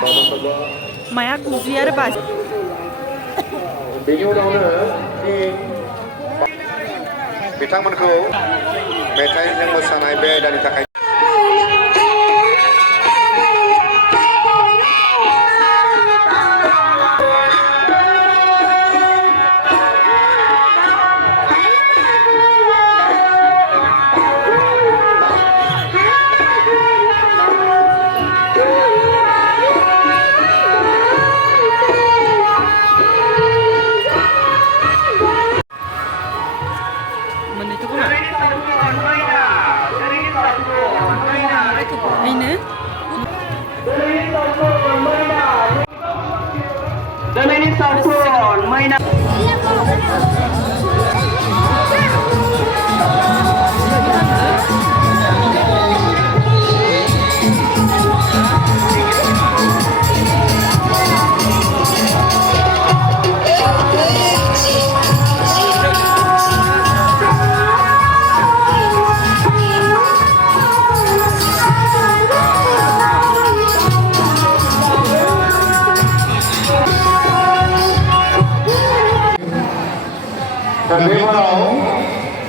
माया गुजि आरो बाजि बेनि उनावनो बिथांमोनखौ मेथाइजों मोसानाय बे आयदानि थाखाय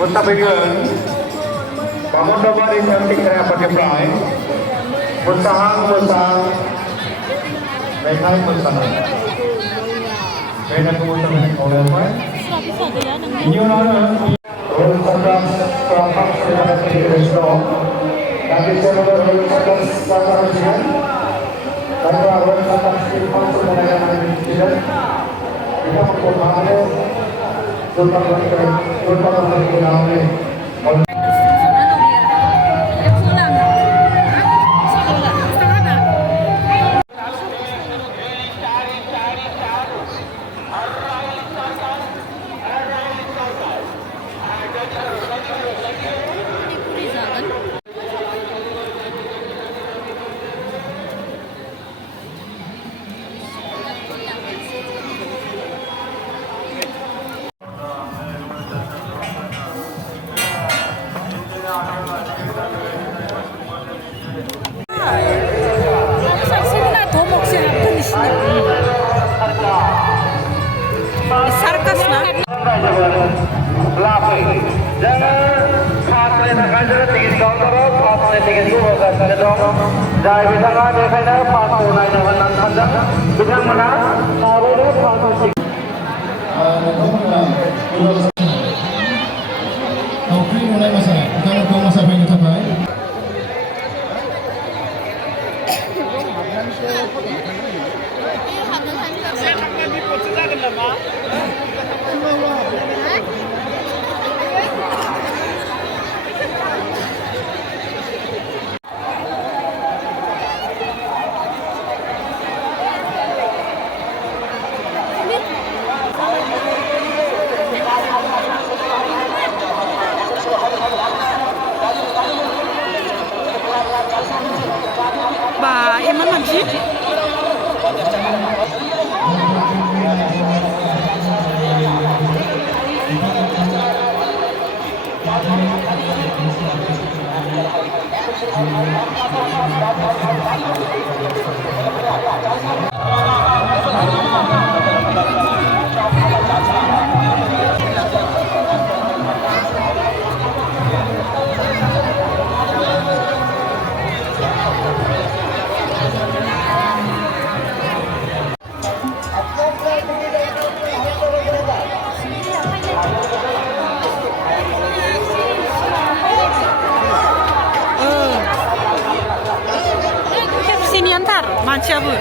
मोसाफैगोन बामोनदाबारि साहित्य खेराइ आफादनिफ्राय मोसाहां मेथाइ मोसानाय मेथाइखौ मोसानाय खावलायबाय बेनि उनावनो जाय बिथाङा बेखायनो पासखौ नायनो होननानै सानदों बिथांमोना थाबैनो पासखौ थावख्रि नुनाय मोसानाय बिथांमोनखौ मोसाफैनो थाखाय emang anjir मानसियाबो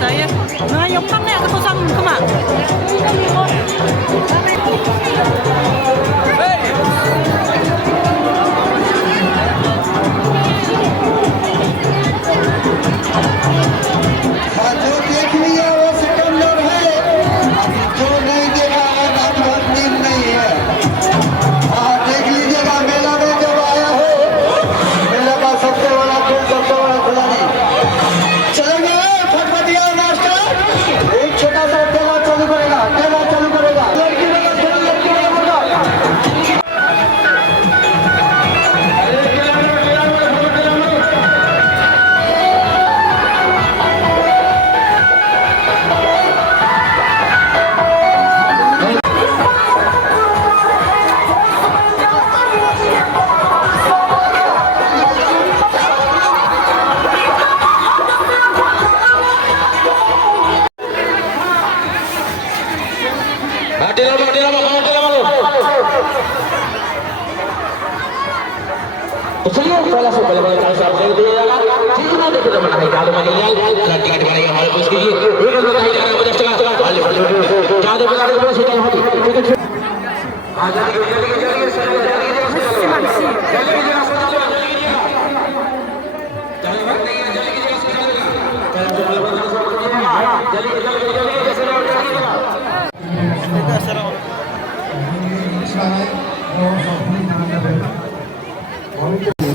जायो नोंहा एयाव फाननाया गोथाव जागोन खोमा पहला से पहले बड़ा चांस आप दे दिया जीना देखो तो मना है जादू में नहीं आई लड़की का बड़ा हाल कुछ कीजिए एक लोग है जरा मुझे चला जादू बना के बड़ा सीधा होती आ जल्दी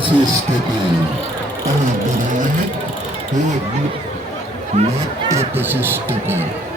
कोशिश करता है और बढ़ाया है और कोशिश करता है